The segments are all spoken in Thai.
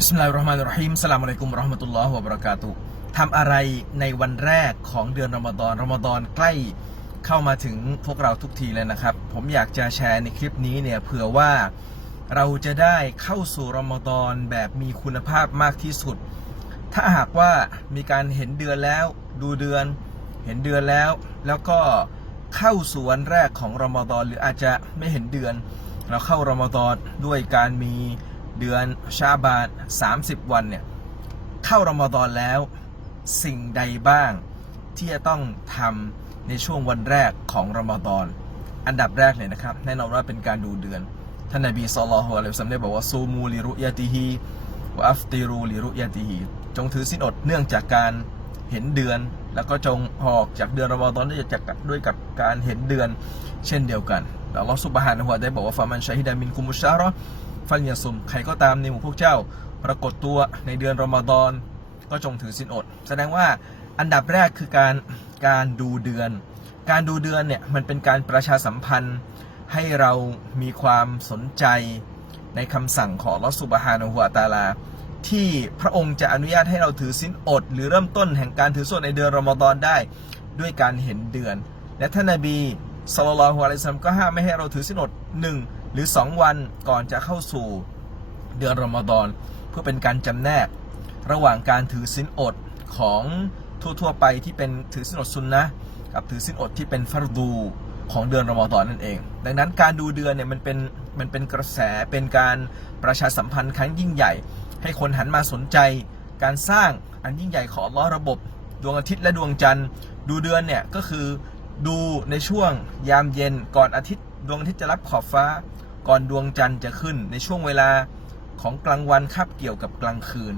บิสมิลลาฮิรเราะห์มานิรเราะฮีมสลามอะลัยกุมเราะห์มะตุลลอฮ์วะบะเราะกาตุทำอะไรในวันแรกของเดือนรอมฎอนรอมฎอนใกล้เข้ามาถึงพวกเราทุกทีเลยนะครับ ผมอยากจะแชร์ในคลิปนี้เนี่ยเผื่อว่าเราจะได้เข้าสู่รอมฎอนแบบมีคุณภาพมากที่สุด ถ้าหากว่ามีการเห็นเดือนแล้ว ดูเดือน เห็นเดือนแล้ว แล้วก็เข้าสู่วันแรกของรอมฎอนหรืออาจจะไม่เห็นเดือน เราเข้ารอมฎอนด้วยการมี เดือนชาบาน30 วันเนี่ยเข้ารอมฎอนแล้วสิ่งใดบ้างที่จะต้องทำในช่วงวันแรกของรอมฎอนอันดับแรกเลยนะครับ แน่นอนว่าเป็นการดูเดือน ท่านนบีศ็อลลัลลอะลัยฮิวะซัลลัมได้บอกว่าซูมูลิรุยะติฮีวะอัฟติรูลิรุยะติฮีจงถือศีลอดเนื่องจากการเห็นเดือน แล้วก็จงออกจากเดือนรอมฎอนด้วยจากด้วยกับการเห็นเดือน เช่นเดียวกันอัลลอฮฺซุบฮานะฮูวาได้บอกว่าฟามันชาฮิดามินกุมุชาระ ฟัลยาซุมใครก็ตามในหมู่พวกเจ้า ปรากฏตัวในเดือนรอมฎอนก็จงถือศีลอด แสดงว่าอันดับแรกคือการการดูเดือน การดูเดือนเนี่ยมันเป็นการประชาสัมพันธ์ให้เรามีความสนใจในคำสั่งของลอสุบฮานะฮุวตาลา ที่พระองค์จะอนุญาตให้เราถือศีลอด หรือเริ่มต้นแห่งการถือศีลในเดือนรอมฎอนได้ ด้วยการเห็นเดือน และท่านนบีศ็อลลัลลอฮุอะลัยซัมก็ห้ามไม่ให้เราถือศีลอดหนึ่ง หรือสองวันก่อนจะเข้าสู่เดือนรอมฎอนเพื่อเป็นการจำแนก ระหว่างการถือศีลอดของทั่วๆไปที่เป็นถือศีลอดซุนนะกับถือศีลอดที่เป็นฟัรดูของเดือนรอมฎอนนั่นเอง ดังนั้นการดูเดือนเนี่ยมันเป็นมันเป็นกระแสเป็นการประชาสัมพันธ์ครั้งยิ่งใหญ่ ให้คนหันมาสนใจ การสร้างอันยิ่งใหญ่ของลเลอระบบ ดวงอาทิตย์และดวงจันทร์ ดูเดือนเนี่ยก็คือดูในช่วงยามเย็นก่อนอาทิตย์ ดวงอาทิตย์จะรับขอบฟ้า ก่อนดวงจันทร์จะขึ้น ในช่วงเวลาของกลางวันคาบเกี่ยวกับกลางคืน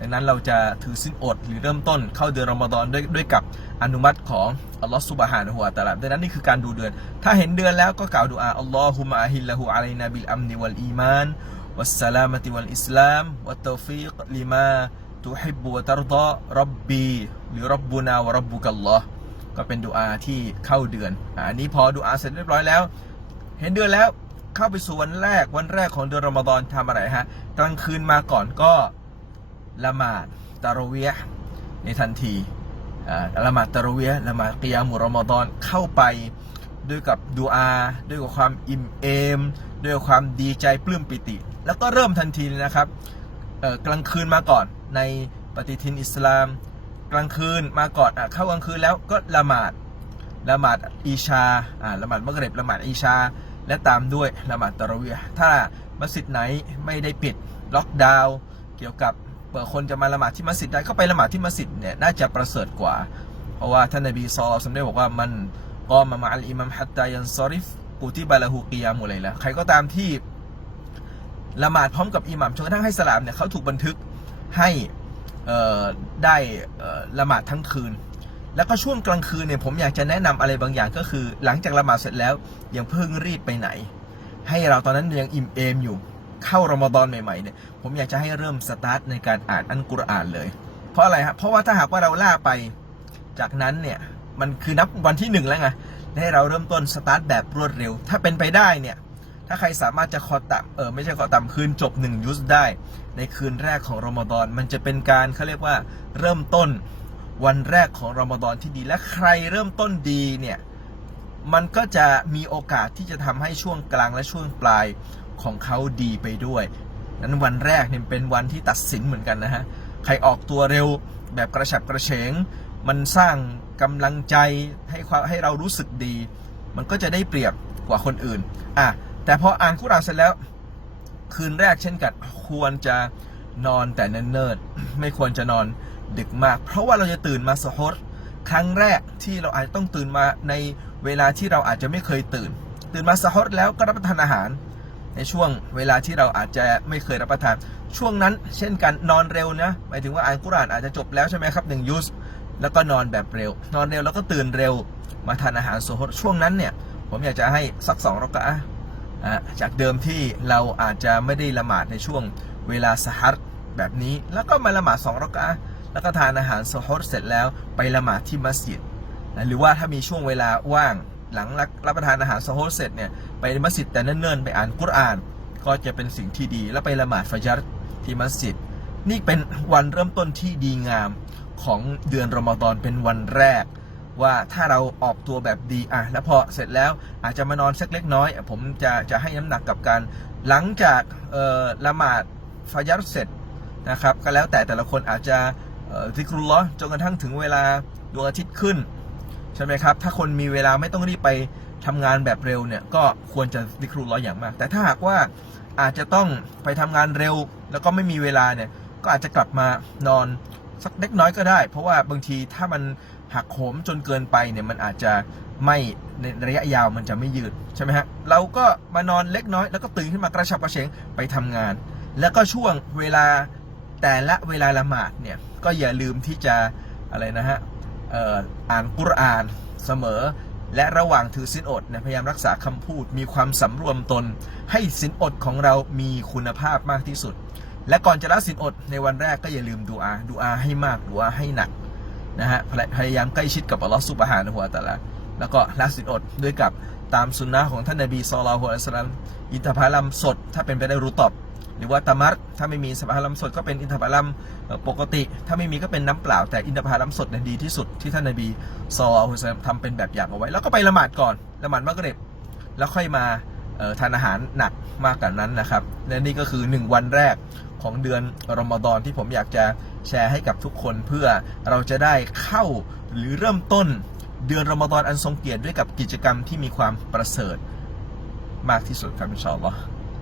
ดังนั้นเราจะถือสินอดหรือเริ่มต้นเข้าเดือนรอมฎอนด้วยด้วยกับอนุมัติของอัลลอฮฺสุบฮานะฮูวตะอาลาดังนั้นนี่คือการดูเดือน ถ้าเห็นเดือนแล้วก็กล่าวดุอาอัลลอฮุมะฮิลละฮูอะลัยนาบิลอัมนิวัลอีมานวัสสลามะติวัลอิสลามวัตตฟีกลิมาตุฮิบุวะตารฎอรับบีหรือรับบุนาวะรับบุกัลลอฮ์ก็เป็นดุอาที่เข้าเดือน อันนี้พอดุอาเสร็จเรียบร้อยแล้ว เห็นเดือนแล้วเข้าไปสู่วันแรกวันแรกของเดือนรอมฎอนทำอะไรฮะกลางคืนมาก่อนก็ละหมาดตะรเวียในทันทีอ่าละหมาดตะรเวียละหมาดกิยามุรอมฎอนเข้าไปด้วยกับดูอาด้วยกับความอิ่มเอม ด้วยความดีใจปลื้มปิติ แล้วก็เริ่มทันทีเลยนะครับเออกลางคืนมาก่อนในปฏิทินอิสลาม กลางคืนมาก่อนอะเข้ากลางคืนแล้วก็ละหมาดละหมาดอีชาอ่าละหมาดมักริบละหมาดอีชา และตามด้วยละหมาดตะเระเวียถ้ามัสยิดไหนไม่ได้ปิดล็อกดาวน์เกี่ยวกับเปิดคนจะมาละหมาดที่มัสยิดได้ก็ไปละหมาดที่มัสยิดเนี่ยน่าจะประเสริฐกว่า เพราะว่าท่านนบีซอลสมได้บอกว่ามันกอมามาอัลอิมามฮัตตายันซอริฟกูติบาละฮูกิยามุไลละใครก็ตามที่ละหมาดพร้อมกับอิหมัมจนกระทั่งให้สลามเนี่ยเขาถูกบันทึกให้ได้ละหมาดทั้งคืน แล้วก็ช่วงกลางคืนเนี่ยผมอยากจะแนะนำอะไรบางอย่างก็คือ หลังจากละหมาดเสร็จแล้วยังเพิ่งรีบไปไหน ให้เราตอนนั้นยังอิ่มเอมอยู่ เข้ารอมฎอนใหม่ๆเนี่ยผมอยากจะให้เริ่มสตาร์ทในการอ่านอันกุรอานเลย เพราะอะไรครับเพราะว่าถ้าหากว่าเราล่าไปจากนั้นเนี่ยมันคือนับวันที่หนึ่งแล้วไงให้เราเริ่มต้นสตาร์ทแบบรวดเร็ว ถ้าเป็นไปได้เนี่ยถ้าใครสามารถจะคอต่ำเออไม่ใช่คอต่ำคืนจบหนึ่งยุสได้ ในคืนแรกของรอมฎอนมันจะเป็นการเขาเรียกว่าเริ่มต้น วันแรกของรอมฎอนที่ดีและใครเริ่มต้นดีเนี่ยมันก็จะมีโอกาสที่จะทำให้ช่วงกลางและช่วงปลายของเขาดีไปด้วย นั้นวันแรกเนี่ยเป็นวันที่ตัดสินเหมือนกันนะฮะ ใครออกตัวเร็วแบบกระฉับกระเฉง มันสร้างกำลังใจให้ความให้เรารู้สึกดี มันก็จะได้เปรียบกว่าคนอื่น อะ แต่พออ่านคุรานเสร็จแล้ว คืนแรกเช่นกัน ควรจะนอนแต่เนิ่นๆ ไม่ควรจะนอน ดึกมาก เพราะว่าเราจะตื่นมาสะฮดครั้งแรกที่เราอาจจะต้องตื่นมาในเวลาที่เราอาจจะไม่เคยตื่น ตื่นมาสะฮดแล้วก็รับประทานอาหาร ในช่วงเวลาที่เราอาจจะไม่เคยรับประทาน ช่วงนั้นเช่นกันนอนเร็วนะหมายถึงว่าอ่านกุรานอาจจะจบแล้วใช่ไหมครับหนึ่งยุสแล้วก็นอนแบบเร็ว นอนเร็วแล้วก็ตื่นเร็ว มาทานอาหารสะฮดช่วงนั้นเนี่ย ผมอยากจะให้สักสองรอกะจากเดิมที่เราอาจจะไม่ได้ละหมาดในช่วงเวลาสะฮัรแบบนี้ แล้วก็มาละหมาดสองรอกะ แล้วก็ทานอาหารสะฮดเสร็จแล้วไปละหมาดที่มัสยิดนะหรือว่าถ้ามีช่วงเวลาว่างหลังรับประทานอาหารสะฮดเสร็จเนี่ยไปมัสยิดแต่เนิ่นๆไปอ่านกุรอาน ก็จะเป็นสิ่งที่ดี แล้วไปละหมาดฟัจญ์ที่มัสยิดนี่เป็นวันเริ่มต้นที่ดีงามของเดือนรอมฎอนเป็นวันแรก ว่าถ้าเราออกตัวแบบดีอะแล้วพอเสร็จแล้วอาจจะมานอนสักเล็กน้อย ผมจะจะให้น้ำหนักกับการหลังจากละหมาดฟายัรเสร็จนะครับก็แล้วแต่แต่ละคนอาจจะ ซิกรุลลอฮ์จนกระทั่งถึงเวลาดวงอาทิตย์ขึ้น ใช่ไหมครับ ถ้าคนมีเวลาไม่ต้องรีบไปทำงานแบบเร็วเนี่ยก็ควรจะดิครูร้ออย่างมาก แต่ถ้าหากว่าอาจจะต้องไปทำงานเร็ว แล้วก็ไม่มีเวลาเนี่ยก็อาจจะกลับมานอนสักเล็กน้อยก็ได้ เพราะว่าบางทีถ้ามันหักโหมจนเกินไปเนี่ยมันอาจจะไม่ในระยะยาวมันจะไม่ยืดใช่ไหมฮะเราก็มานอนเล็กน้อย แล้วก็ตื่นขึ้นมากระฉับกระเฉงไปทำงาน แล้วก็ช่วงเวลา แต่ละเวลาละหมาดเนี่ยก็อย่าลืมที่จะอะไรนะฮะอ่ออ่านกุรอานเสมอ และระหว่างถือศีลอดนี่ยพยายามรักษาคำพูด มีความสำรวมตน ให้ศีลอดของเรามีคุณภาพมากที่สุด และก่อนจะละศีลอดในวันแรกก็อย่าลืมดูอาดูอาให้มากดูอาให้หนักนะฮะพยายามใกล้ชิดกับอัลลอฮฺซุบฮานะฮูวะตะลาแล้วก็ละศีลอดด้วยกับตามสุนนะของท่านนบีศ็อลลัลฮุอะลัยฮิวะซัลลัมอินทผลัมสด ถ้าเป็นไปได้รูตอบ หรือว่าตามัดถ้าไม่มีอินทผลัมสดก็เป็นอินทผลัมปกติ ถ้าไม่มีก็เป็นน้ำเปล่า แต่อินทผลัมสดเนี่ยดีที่สุดที่ท่านนบีซอลลัลลอฮุอะลัยฮิวะซัลลัมทำเป็นแบบอย่างเอาไว้ แล้วก็ไปละหมาดก่อนละหมาดมักริบแล้วค่อยมาทานอาหารหนักมากกว่านั้นนะครับ และนี่ก็คือ 1 วันแรกของเดือนรอมฎอนที่ผมอยากจะแชร์ให้กับทุกคนเพื่อเราจะได้เข้าหรือเริ่มต้นเดือนรอมฎอนอันทรงเกียรติด้วยกับกิจกรรมที่มีความประเสริฐมากที่สุดครับอินชาอัลลอฮ์